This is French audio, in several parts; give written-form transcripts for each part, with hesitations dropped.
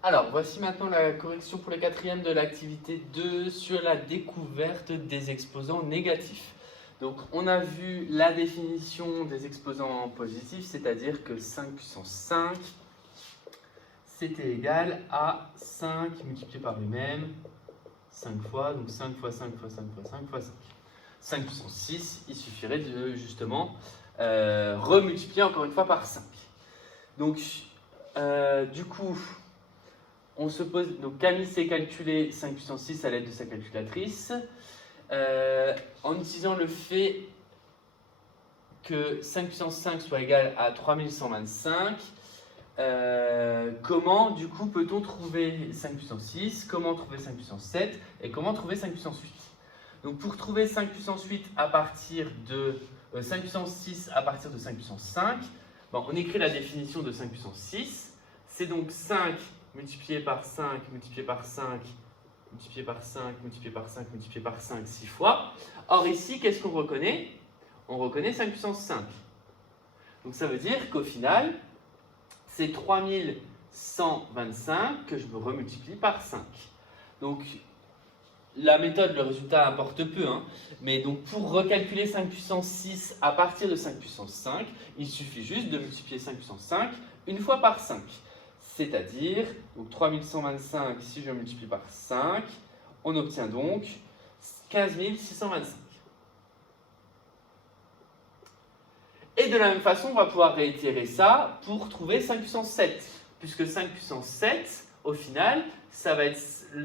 Alors, voici maintenant la correction pour le quatrième de l'activité 2 sur la découverte des exposants négatifs. Donc, on a vu la définition des exposants positifs, c'est-à-dire que 5 puissance 5, c'était égal à 5 multiplié par lui-même 5 fois, donc 5 fois 5 fois 5 fois 5 fois 5. 5 puissance 6, il suffirait de justement remultiplier encore une fois par 5. Donc, du coup, on se pose, donc Camille s'est calculé 5 puissance 6 à l'aide de sa calculatrice, en utilisant le fait que 5 puissance 5 soit égal à 3125. Comment du coup peut-on trouver 5 puissance 6, comment trouver 5 puissance 7 et comment trouver 5 puissance 8? Donc pour trouver 5 puissance 8 à partir de 5 puissance 6 à partir de 5 puissance 5, bon, on écrit la définition de 5 puissance 6. C'est donc 5 multiplié par 5, multiplié par 5, multiplié par 5, multiplié par 5, multiplié par 5, 6 fois. Or ici, qu'est-ce qu'on reconnaît? On reconnaît 5 puissance 5. Donc ça veut dire qu'au final, c'est 3125 que je me remultiplie par 5. Donc la méthode, le résultat importe peu, hein, mais donc pour recalculer 5 puissance 6 à partir de 5 puissance 5, il suffit juste de multiplier 5 puissance 5 une fois par 5. C'est-à-dire, donc 3125, si je multiplie par 5, on obtient donc 15 625. Et de la même façon, on va pouvoir réitérer ça pour trouver 5 puissance 7. Puisque 5 puissance 7, au final, ça va être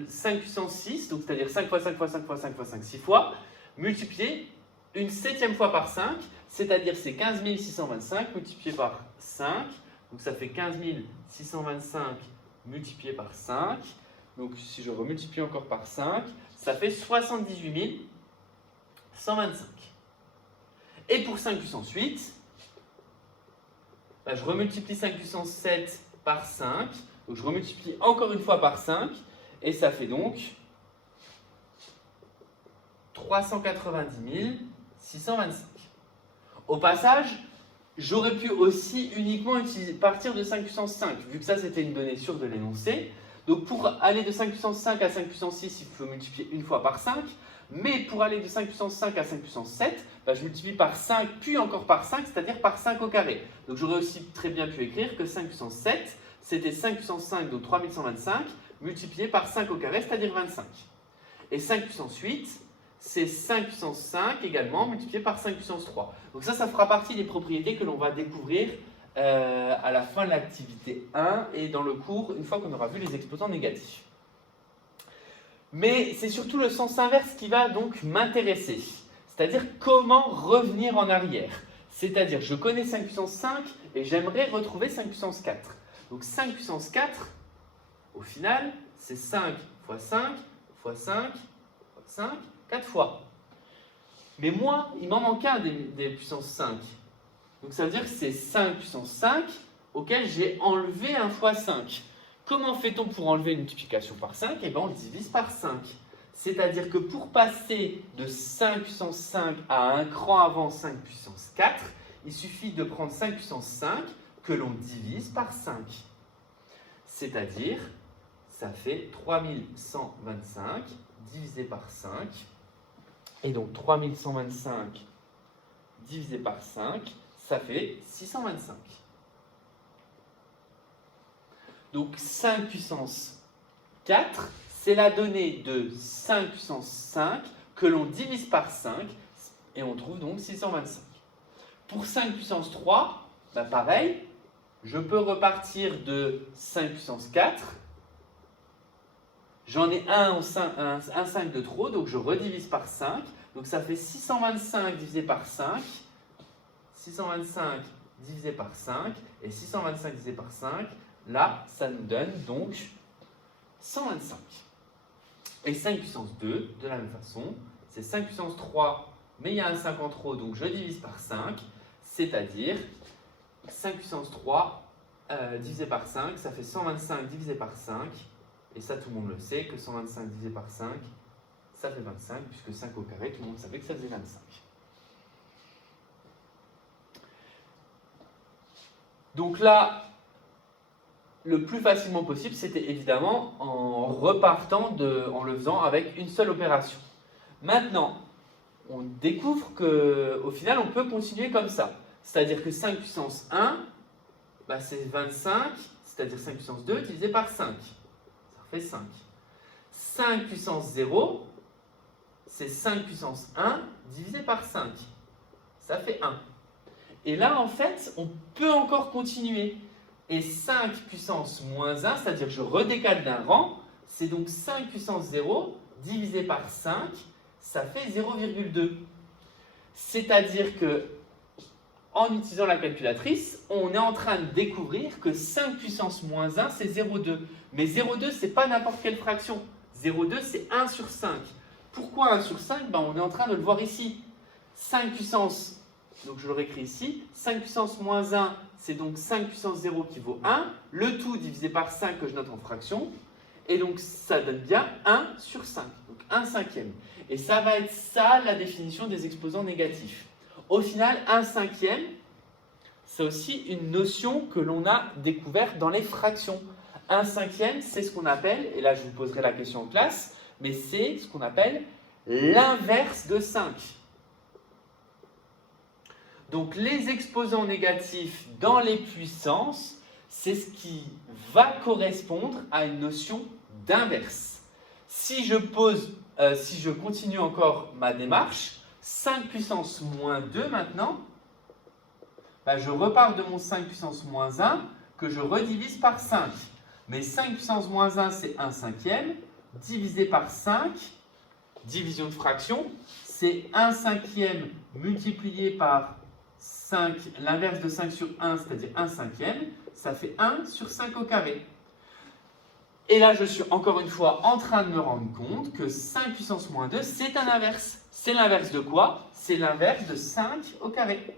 5 puissance 6, donc c'est-à-dire 5 fois 5 fois 5 fois 5 fois 5, 6 fois, multiplié une septième fois par 5, c'est-à-dire c'est 15 625 multiplié par 5, donc ça fait 15 625 multiplié par 5, donc si je remultiplie encore par 5, ça fait 78 125. Et pour 5 puissance 8, je remultiplie 5 puissance 7 par 5, donc je remultiplie encore une fois par 5, et ça fait donc 390 625. Au passage, j'aurais pu aussi uniquement partir de 5 puissance 5, vu que ça c'était une donnée sûre de l'énoncé. Donc pour aller de 5 puissance 5 à 5 puissance 6, il faut multiplier une fois par 5. Mais pour aller de 5 puissance 5 à 5 puissance 7, je multiplie par 5, puis encore par 5, c'est-à-dire par 5 au carré. Donc j'aurais aussi très bien pu écrire que 5 puissance 7, c'était 5 puissance 5, donc 3125, multiplié par 5 au carré, c'est-à-dire 25. Et 5 puissance 8, c'est 5 puissance 5 également, multiplié par 5 puissance 3. Donc ça fera partie des propriétés que l'on va découvrir à la fin de l'activité 1 et dans le cours, une fois qu'on aura vu les exposants négatifs. Mais c'est surtout le sens inverse qui va donc m'intéresser. C'est-à-dire comment revenir en arrière. C'est-à-dire, je connais 5 puissance 5 et j'aimerais retrouver 5 puissance 4. Donc 5 puissance 4, au final, c'est 5 fois 5 fois 5 fois 5, 4 fois. Mais moi, il m'en manque un des puissances 5. Donc ça veut dire que c'est 5 puissance 5 auquel j'ai enlevé 1 fois 5. Comment fait-on pour enlever une multiplication par 5? Eh bien, on le divise par 5. C'est-à-dire que pour passer de 5 puissance 5 à un cran avant 5 puissance 4, il suffit de prendre 5 puissance 5 que l'on divise par 5. C'est-à-dire, ça fait 3125 divisé par 5. Et donc 3125 divisé par 5, ça fait 625. Donc 5 puissance 4, c'est la donnée de 5 puissance 5 que l'on divise par 5 et on trouve donc 625. Pour 5 puissance 3, pareil, je peux repartir de 5 puissance 4. J'en ai un 5 de trop, donc je redivise par 5. Donc ça fait 625 divisé par 5. 625 divisé par 5. Et 625 divisé par 5. Là, ça nous donne donc 125. Et 5 puissance 2, de la même façon, c'est 5 puissance 3, mais il y a un 5 en trop, donc je divise par 5. C'est-à-dire 5 puissance 3 divisé par 5, ça fait 125 divisé par 5. Et ça, tout le monde le sait, que 125 divisé par 5, ça fait 25, puisque 5 au carré, tout le monde savait que ça faisait 25. Donc là, le plus facilement possible, c'était évidemment en repartant, en le faisant avec une seule opération. Maintenant, on découvre qu'au final, on peut continuer comme ça. C'est-à-dire que 5 puissance 1, bah, c'est 25, c'est-à-dire 5 puissance 2 divisé par 5. Ça fait 5. 5 puissance 0, c'est 5 puissance 1 divisé par 5. Ça fait 1. Et là, en fait, on peut encore continuer. Et 5 puissance moins 1, c'est-à-dire que je redécale d'un rang, c'est donc 5 puissance 0 divisé par 5, ça fait 0,2. C'est-à-dire que, en utilisant la calculatrice, on est en train de découvrir que 5 puissance moins 1, c'est 0,2. Mais 0,2, ce n'est pas n'importe quelle fraction. 0,2, c'est 1 sur 5. Pourquoi 1 sur 5 ? Ben, on est en train de le voir ici. 5 puissance, donc je le réécris ici, 5 puissance moins 1, c'est donc 5 puissance 0 qui vaut 1. Le tout divisé par 5 que je note en fraction. Et donc ça donne bien 1 sur 5, donc 1 cinquième. Et ça va être ça la définition des exposants négatifs. Au final, 1 cinquième, c'est aussi une notion que l'on a découverte dans les fractions. 1 cinquième, c'est ce qu'on appelle, et là je vous poserai la question en classe, mais c'est ce qu'on appelle l'inverse de 5. Donc les exposants négatifs dans les puissances, c'est ce qui va correspondre à une notion d'inverse. Si je continue encore ma démarche, 5 puissance moins 2 maintenant, bah je repars de mon 5 puissance moins 1 que je redivise par 5. Mais 5 puissance moins 1, c'est 1 cinquième, divisé par 5, division de fraction, c'est 1 cinquième multiplié par 5, l'inverse de 5 sur 1, c'est-à-dire 1 cinquième, ça fait 1 sur 5 au carré. Et là, je suis encore une fois en train de me rendre compte que 5 puissance moins 2, c'est un inverse. C'est l'inverse de quoi? C'est l'inverse de 5 au carré.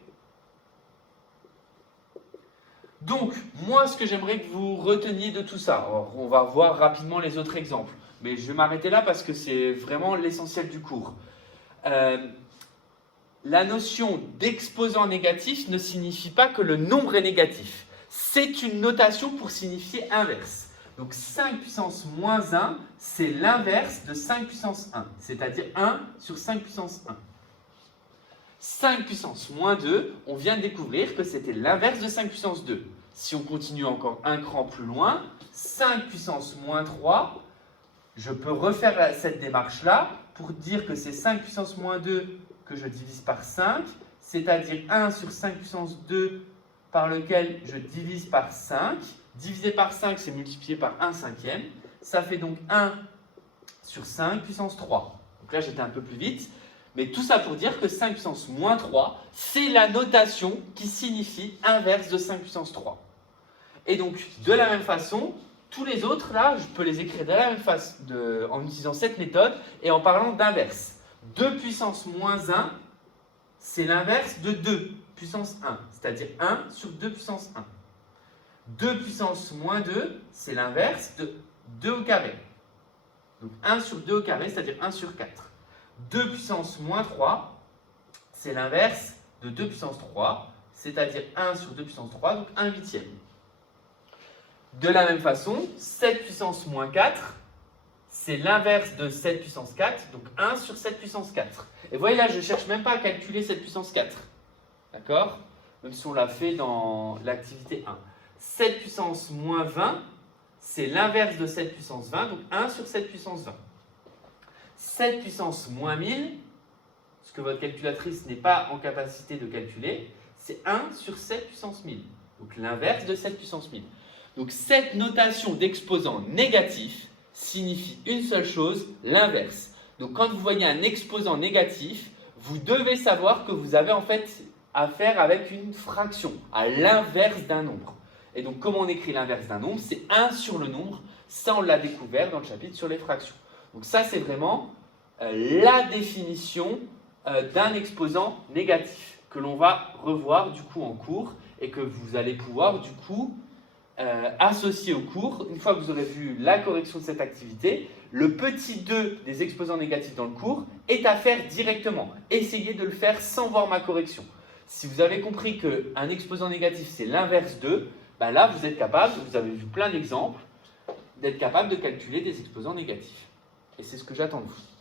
Donc, moi, ce que j'aimerais que vous reteniez de tout ça, alors, on va voir rapidement les autres exemples, mais je vais m'arrêter là parce que c'est vraiment l'essentiel du cours. La notion d'exposant négatif ne signifie pas que le nombre est négatif. C'est une notation pour signifier inverse. Donc 5 puissance moins 1, c'est l'inverse de 5 puissance 1, c'est-à-dire 1 sur 5 puissance 1. 5 puissance moins 2, on vient de découvrir que c'était l'inverse de 5 puissance 2. Si on continue encore un cran plus loin, 5 puissance moins 3, je peux refaire cette démarche-là pour dire que c'est 5 puissance moins 2 que je divise par 5, c'est-à-dire 1 sur 5 puissance 2 par lequel je divise par 5. Divisé par 5, c'est multiplié par 1 cinquième. Ça fait donc 1 sur 5 puissance 3. Donc là, j'étais un peu plus vite. Mais tout ça pour dire que 5 puissance moins 3, c'est la notation qui signifie inverse de 5 puissance 3. Et donc, de la même façon, tous les autres, là, je peux les écrire de la même façon en utilisant cette méthode et en parlant d'inverse. 2 puissance moins 1, c'est l'inverse de 2 puissance 1, c'est-à-dire 1 sur 2 puissance 1. 2 puissance moins 2, c'est l'inverse de 2 au carré. Donc 1 sur 2 au carré, c'est-à-dire 1 sur 4. 2 puissance moins 3, c'est l'inverse de 2 puissance 3, c'est-à-dire 1 sur 2 puissance 3, donc 1 huitième. De la même façon, 7 puissance moins 4, c'est l'inverse de 7 puissance 4, donc 1 sur 7 puissance 4. Et vous voyez là, je ne cherche même pas à calculer 7 puissance 4. D'accord? Même si on l'a fait dans l'activité 1. 7 puissance moins 20, c'est l'inverse de 7 puissance 20, donc 1 sur 7 puissance 20. 7 puissance moins 1000, ce que votre calculatrice n'est pas en capacité de calculer, c'est 1 sur 7 puissance 1000, donc l'inverse de 7 puissance 1000. Donc cette notation d'exposant négatif signifie une seule chose, l'inverse. Donc quand vous voyez un exposant négatif, vous devez savoir que vous avez en fait affaire avec une fraction, à l'inverse d'un nombre. Et donc, comment on écrit l'inverse d'un nombre? C'est 1 sur le nombre. Ça, on l'a découvert dans le chapitre sur les fractions. Donc, ça, c'est vraiment la définition d'un exposant négatif que l'on va revoir du coup en cours et que vous allez pouvoir du coup associer au cours. Une fois que vous aurez vu la correction de cette activité, le petit 2 des exposants négatifs dans le cours est à faire directement. Essayez de le faire sans voir ma correction. Si vous avez compris qu'un exposant négatif, c'est l'inverse 2, bah là, vous êtes capable, vous avez vu plein d'exemples, d'être capable de calculer des exposants négatifs. Et c'est ce que j'attends de vous.